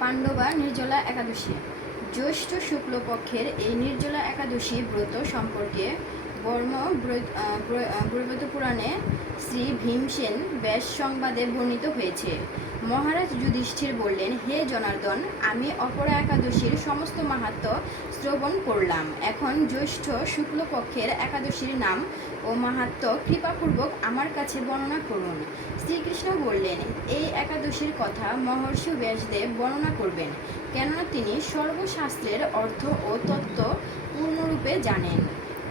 পাণ্ডবা নির্জলা একাদশী। জ্যৈষ্ঠ শুক্লপক্ষের এই নির্জলা একাদশী ব্রত সম্পর্কে ব্রত পুরাণে শ্রী ভীমসেন ব্যাস সংবাদে বর্ণিত হয়েছে। মহারাজ যুধিষ্ঠির বললেন, হে জনার্দন, আমি অপরা একাদশীর সমস্ত মাহাত্ম শ্রবণ করলাম। এখন জ্যৈষ্ঠ শুক্লপক্ষের একাদশীর নাম ও মাহাত্ম কৃপাপূর্বক আমার কাছে বর্ণনা করুন। শ্রীকৃষ্ণ বললেন, এই একাদশীর কথা মহর্ষি ব্যাসদেব বর্ণনা করবেন, কেননা তিনি সর্বশাস্ত্রের অর্থ ও তত্ত্ব পূর্ণরূপে জানেন।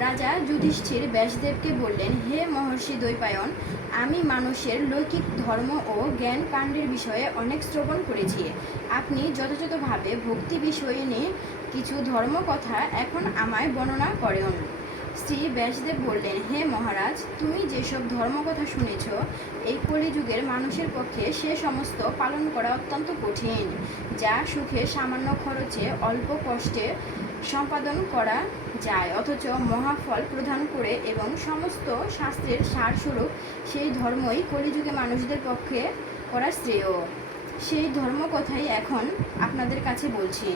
রাজা যুধিষ্ঠির ব্যাসদেবকে বললেন, হে মহর্ষি দ্বৈপায়ন, আমি মানুষের লৌকিক ধর্ম ও জ্ঞান কাণ্ডের বিষয়ে অনেক শ্রবণ করেছি। আপনি যথাযথভাবে ভক্তি বিষয়ে নিয়ে কিছু ধর্মকথা এখন আমায় বর্ণনা করেন। শ্রী ব্যাসদেব বললেন, হে মহারাজ, তুমি যেসব ধর্মকথা শুনেছ, এই কলিযুগের মানুষের পক্ষে সে সমস্ত পালন করা অত্যন্ত কঠিন, যা সুখে সামান্য খরচে, অল্প কষ্টে সম্পাদন করা যায়, অথচ মহাফল প্রদান করে এবং সমস্ত শাস্ত্রের সারস্বরূপ সেই ধর্মই কলিযুগে মানুষদের পক্ষে করা শ্রেয়। সেই ধর্ম কথাই এখন আপনাদের কাছে বলছি।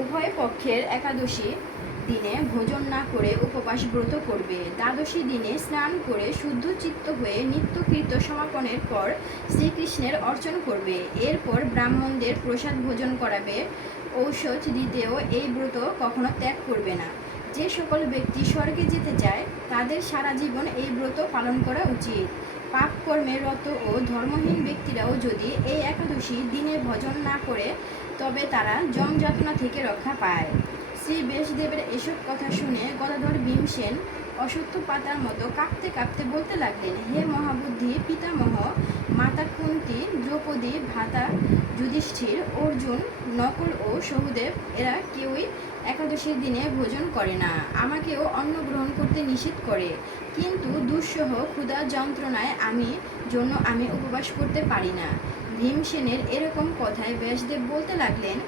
উভয় পক্ষের একাদশী দিনে ভোজন না করে উপবাস ব্রত করবে। দ্বাদশী দিনে স্নান করে শুদ্ধ চিত্ত হয়ে নিত্যকৃত সমাপনের পর শ্রীকৃষ্ণের অর্চন করবে। এরপর ব্রাহ্মণদের প্রসাদ ভোজন করাবে। ঔষধ দিতেও এই ব্রত কখনো ত্যাগ করবে না। যে সকল ব্যক্তি স্বর্গে যেতে চায়, তাদের সারা জীবন এই ব্রত পালন করা উচিত। পাপ কর্মে রত ও ধর্মহীন ব্যক্তিরাও যদি এই একাদশী দিনে ভজন না করে, তবে তারা যমযাতনা থেকে রক্ষা পায়। শ্রী বেশদেবের এসব কথা শুনে গদাধর ভীমসেন অসত্য পাতার মতো কাঁপতে কাঁপতে বলতে লাগলেন, হে মহাবুদ্ধি, পিতামহ, মাতা কুন্তি, দ্রৌপদী ভাতা যুধিষ্ঠির, অর্জুন, নকল ও সহুদেব, এরা কেউই একাদশীর দিনে ভোজন করে না। আমাকেও অন্ন গ্রহণ করতে নিষেধ করে। কিন্তু দুঃসহ, ক্ষুধা যন্ত্রণায় আমি, জন্য আমি উপবাস করতে পারি না। ভীমসেনের এরকম কথায় ব্যাসদেব বলতে লাগলেন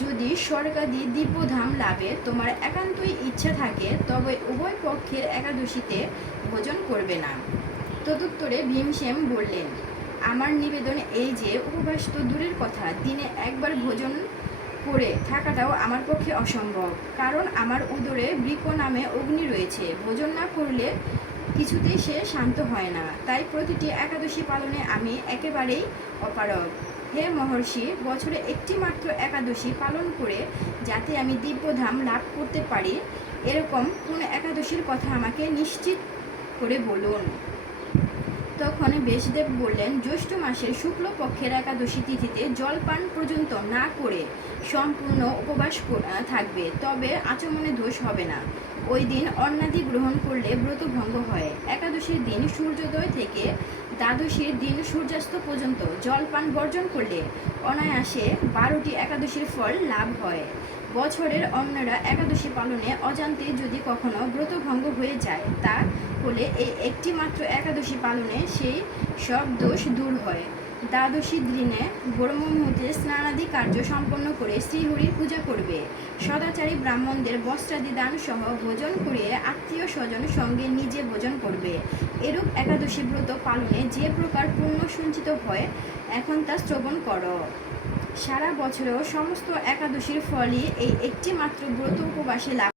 যদি স্বর্গাদি দিব্যধাম লাভে তোমার একান্তই ইচ্ছা থাকে, তবে উভয় পক্ষের একাদশীতে ভোজন করবে না। তদুত্তরে ভীমসেন বললেন, আমার নিবেদন এই যে, উপবাস তো দূরের কথা, দিনে একবার ভোজন করে থাকাটাও আমার পক্ষে অসম্ভব। কারণ আমার উদরে বৃক নামে অগ্নি রয়েছে, ভোজন না করলে কিছুতেই সে শান্ত হয় না। তাই প্রতিটি একাদশী পালনে আমি একেবারেই অপারগ। হে মহর্ষি, বছরে একটি মাত্র একাদশী পালন করে যাতে আমি দিব্যধাম লাভ করতে পারি, এরকম কোন একাদশীর কথা আমাকে নিশ্চিত করে বলুন। তখন বেশদেব বললেন, জ্যৈষ্ঠ মাসের শুক্লপক্ষের একাদশী তিথিতে জলপান পর্যন্ত না করে সম্পূর্ণ উপবাস থাকবে, তবে আচমনে দোষ হবে না। ওই দিন অন্নাদি গ্রহণ করলে ব্রত ভঙ্গ হয়। একাদশীর দিন সূর্যোদয় থেকে দ্বাদশীর দিন সূর্যাস্ত পর্যন্ত জলপান বর্জন করলে অনায়াসে বারোটি একাদশীর ফল লাভ হয়। বছরের অন্যরা একাদশী পালনে অজান্তে যদি কখনো ব্রতভঙ্গ হয়ে যায়, তা হলে এই একটি মাত্র একাদশী পালনে সেই সব দোষ দূর হয়। দ্বাদশী দিনে ব্রহ্মমুহূর্তে স্নানাদি কার্য সম্পন্ন করে শ্রীহরির পূজা করবে। সদাচারী ব্রাহ্মণদের বস্ত্রাদি দান সহ ভোজন করিয়ে আত্মীয় স্বজন সঙ্গে নিজে ভোজন করবে। এরূপ একাদশী ব্রত পালনে যে প্রকার পুণ্য সঞ্চিত হয়, এখন তা শ্রবণ করো। সারা বছরেও সমস্ত একাদশীর ফলই এই একটি মাত্র ব্রত উপবাসে লাভ